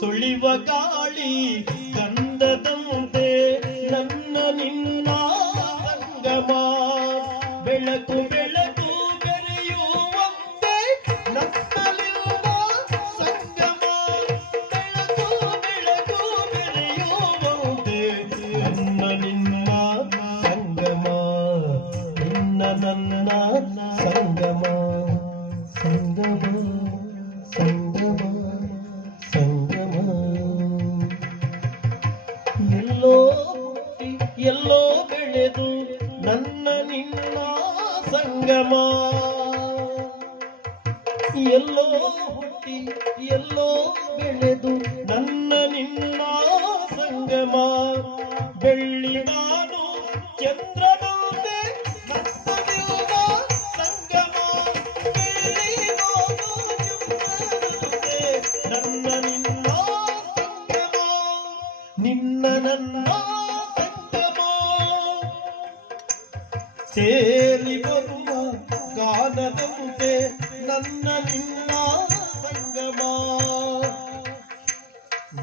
ಸುಳಿವ ಗಾಳಿ ಗಂಧದಂತೆ ನನ್ನ ನಿನ್ನ ಸಂಗಮ ಬೆಳಕು ಬೆಳಕು ಬೆರೆಯುವಂತೆ ನನ್ನಲಿರುವ ಸಂಗಮ ಬೆಳಕು ಬೆಳಕು ಬೆರೆಯುವಂತೆ ನನ್ನ ನಿನ್ನ ಸಂಗಮ ನಿನ್ನ ನನ್ನ ಸಂಗಮ ಸಂಗಮ ಎಲ್ಲೋ ಬೆಳೆದು ನನ್ನ ನಿನ್ನ ಸಂಗಮ. ಎಲ್ಲೋ ಹುಟ್ಟಿ, ಎಲ್ಲೋ ಬೆಳೆದು ನನ್ನ ನಿನ್ನ ಸಂಗಮ. ಬೆಳ್ಳಿ ನಾನು ಚಂದ್ರ ನನ್ನ ನಿನ್ನ ಸೇರಿ ಬರುವ ಗಾನದಂತೆ ನನ್ನ ನಿನ್ನ ಸಂಗಮ.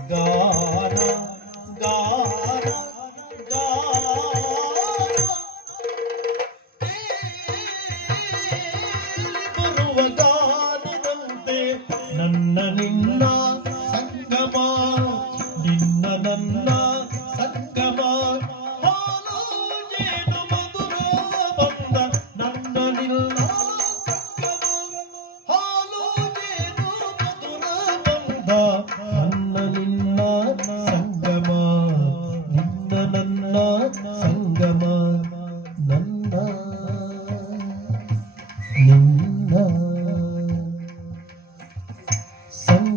ಗಾನ ಗಾನ ಗಾನ. ಬರುವ ಗಾನದಂತೆ ನನ್ನ ನಿನ್ನ ನಿನ್ನ ಸಂಗಮ